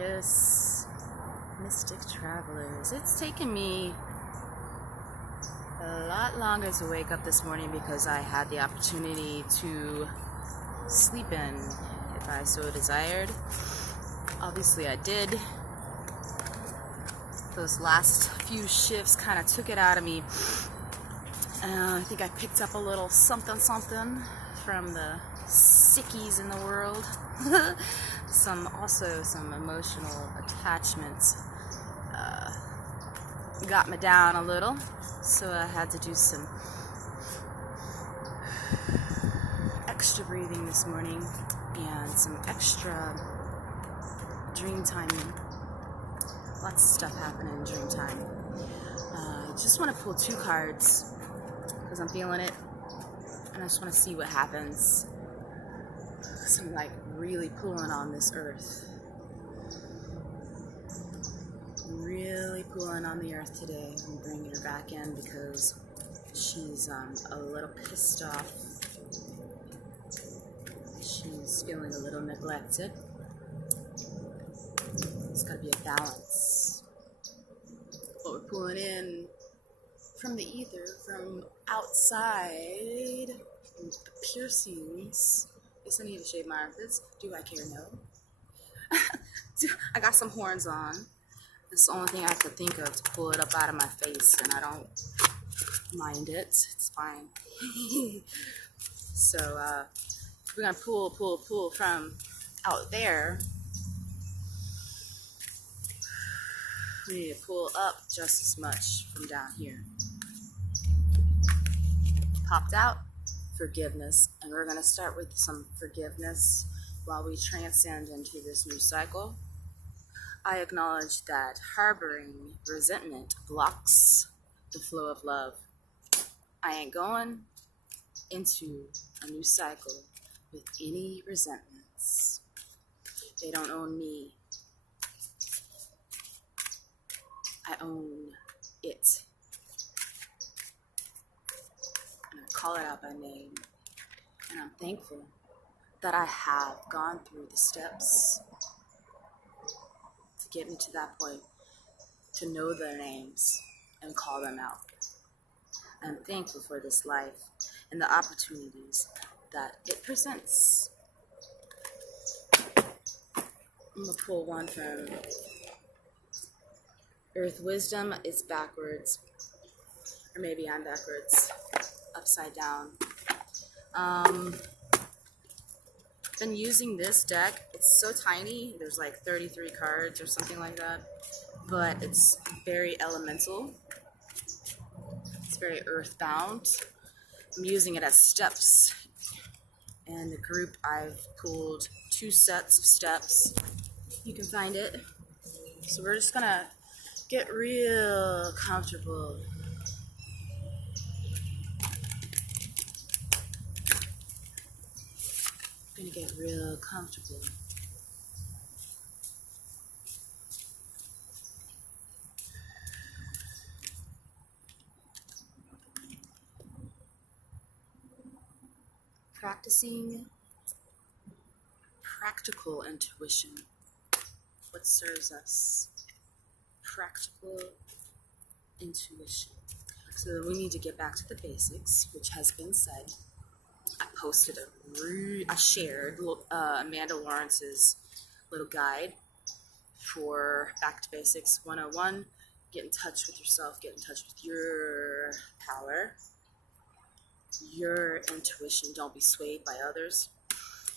Yes, Mystic Travelers. It's taken me a lot longer to wake up this morning because I had the opportunity to sleep in if I so desired. Obviously I did. Those last few shifts kind of took it out of me. I think I picked up a little something from the sickies in the world. some emotional attachments got me down a little, so I had to do some extra breathing this morning and some extra dream timing. Lots of stuff happening in dream time. Just want to pull 2 cards because I'm feeling it, and I just want to see what happens. So I'm like really pulling on this earth. I'm really pulling on the earth today. I'm bringing her back in because she's a little pissed off. She's feeling a little neglected. It's got to be a balance. What we're pulling in from the ether, from outside, the piercings. Yes, I need to shave my armpits. Do I care? No. I got some horns on. It's the only thing I could think of to pull it up out of my face, and I don't mind it. It's fine. So we're gonna pull from out there. We need to pull up just as much from down here. Popped out, forgiveness, and we're gonna start with some forgiveness while we transcend into this new cycle. I acknowledge that harboring resentment blocks the flow of love. I ain't going into a new cycle with any resentments. They don't own me. I own it. And I call it out by name. And I'm thankful that I have gone through the steps to get me to that point, to know their names and call them out. I'm thankful for this life and the opportunities that it presents. I'm going to pull one from Earth Wisdom. It's backwards. Or maybe I'm backwards. Upside down. Been using this deck. It's so tiny. There's like 33 cards or something like that. But it's very elemental. It's very earthbound. I'm using it as steps. And the group, I've pulled 2 sets of steps. You can find it. So we're just gonna get real comfortable. Gonna get real comfortable. Practicing practical intuition. What serves us? Practical intuition. So we need to get back to the basics, which has been said. I posted I shared Amanda Lawrence's little guide for Back to Basics 101. Get in touch with yourself, get in touch with your power, your intuition. Don't be swayed by others.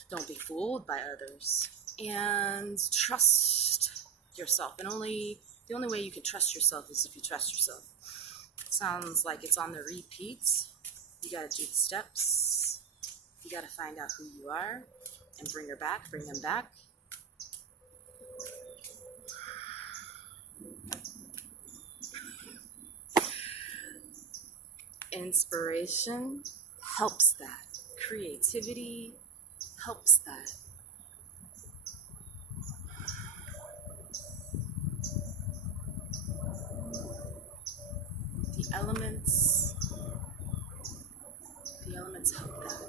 Don't be fooled by others. And trust yourself. And the only way you can trust yourself is if you trust yourself. Sounds like it's on the repeat. You gotta do the steps. You gotta find out who you are and bring them back. Inspiration helps that. Creativity helps that. The elements help that.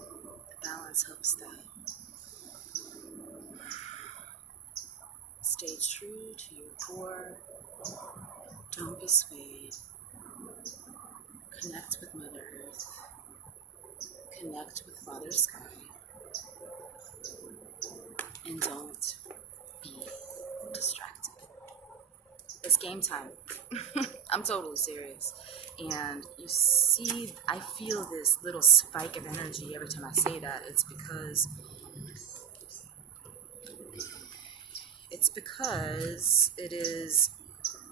The balance helps that. Stay true to your core. Don't be swayed. Connect with Mother Earth. Connect with Father Sky. And don't be distracted. It's game time. I'm totally serious. And you see, I feel this little spike of energy every time I say that. It's because it is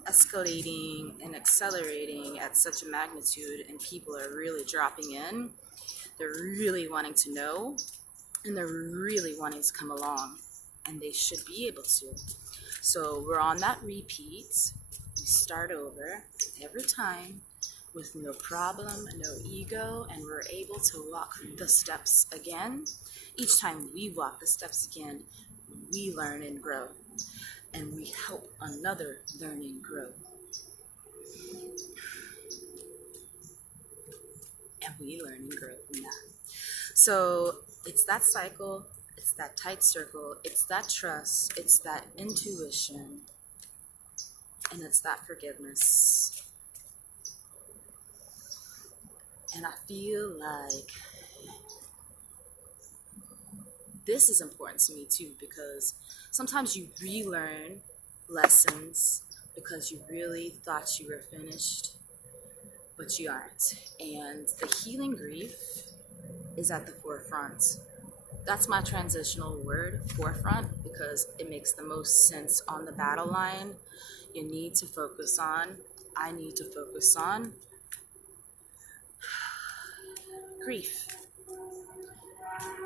escalating and accelerating at such a magnitude, and people are really dropping in. They're really wanting to know, and they're really wanting to come along, and they should be able to. So we're on that repeat. We start over every time with no problem, no ego, and we're able to walk the steps again. Each time we walk the steps again, we learn and grow, and we help another learn and grow. And we learn and grow from that. So it's that cycle, it's that tight circle, it's that trust, it's that intuition, and it's that forgiveness. And I feel like this is important to me too, because sometimes you relearn lessons because you really thought you were finished, but you aren't. And the healing grief is at the forefront. That's my transitional word, forefront, because it makes the most sense on the battle line. You need to focus on, I need to focus on grief.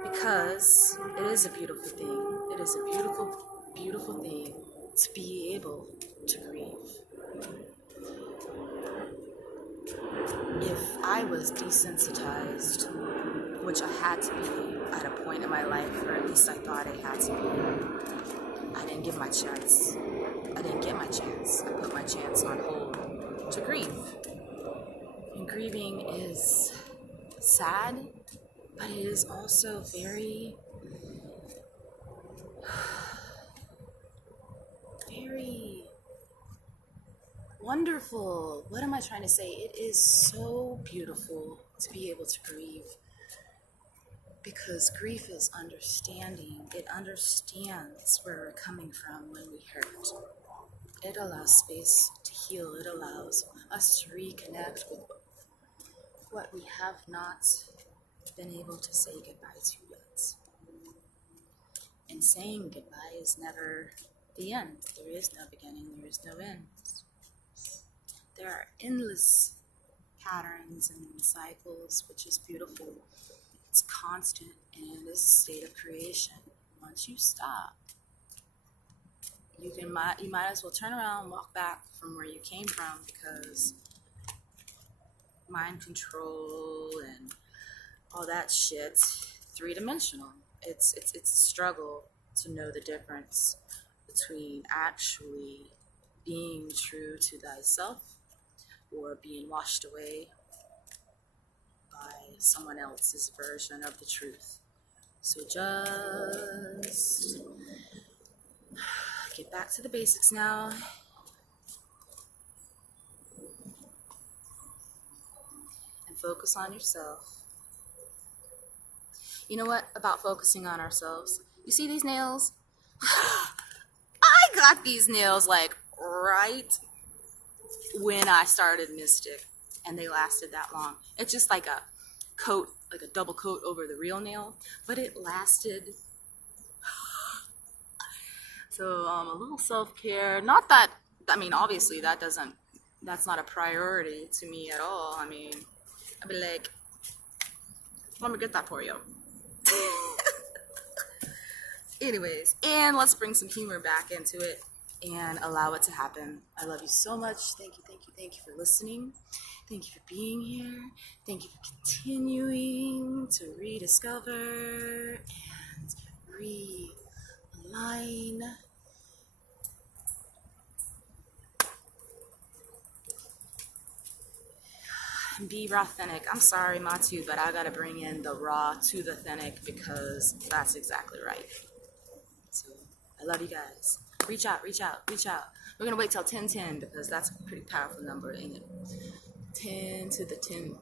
Because it is a beautiful thing. It is a beautiful, beautiful thing to be able to grieve. If I was desensitized, which I had to be at a point in my life, or at least I thought I had to be, I didn't give my chance. I didn't get my chance. I put my chance on hold to grieve. And grieving is sad, but it is also very, very wonderful. What am I trying to say? It is so beautiful to be able to grieve, because grief is understanding. It understands where we're coming from when we hurt. It allows space to heal. It allows us to reconnect with what we have not been able to say goodbye to yet. And saying goodbye is never the end. There is no beginning, there is no end. There are endless patterns and cycles, which is beautiful. It's constant, and it's a state of creation. Once you stop, you might as well turn around and walk back from where you came from, because mind control and all that shit, three-dimensional. It's a struggle to know the difference between actually being true to thyself or being washed away by someone else's version of the truth. So just get back to the basics now. And focus on yourself. You know what about focusing on ourselves? You see these nails? I got these nails like right when I started Mystic, and they lasted that long. It's just like a coat, like a double coat over the real nail, but it lasted. So a little self-care. Not that, I mean, obviously that's not a priority to me at all. I mean, I'd be like, let me get that for you. Anyways, and let's bring some humor back into it and allow it to happen. I love you so much. Thank you for listening. Thank you for being here. Thank you for continuing to rediscover and realign. And be raw authentic. I'm sorry, Matu, but I gotta bring in the raw to the authentic, because that's exactly right. So I love you guys. Reach out, reach out, reach out. We're gonna wait till 1010 because that's a pretty powerful number, ain't it? 10 to the 10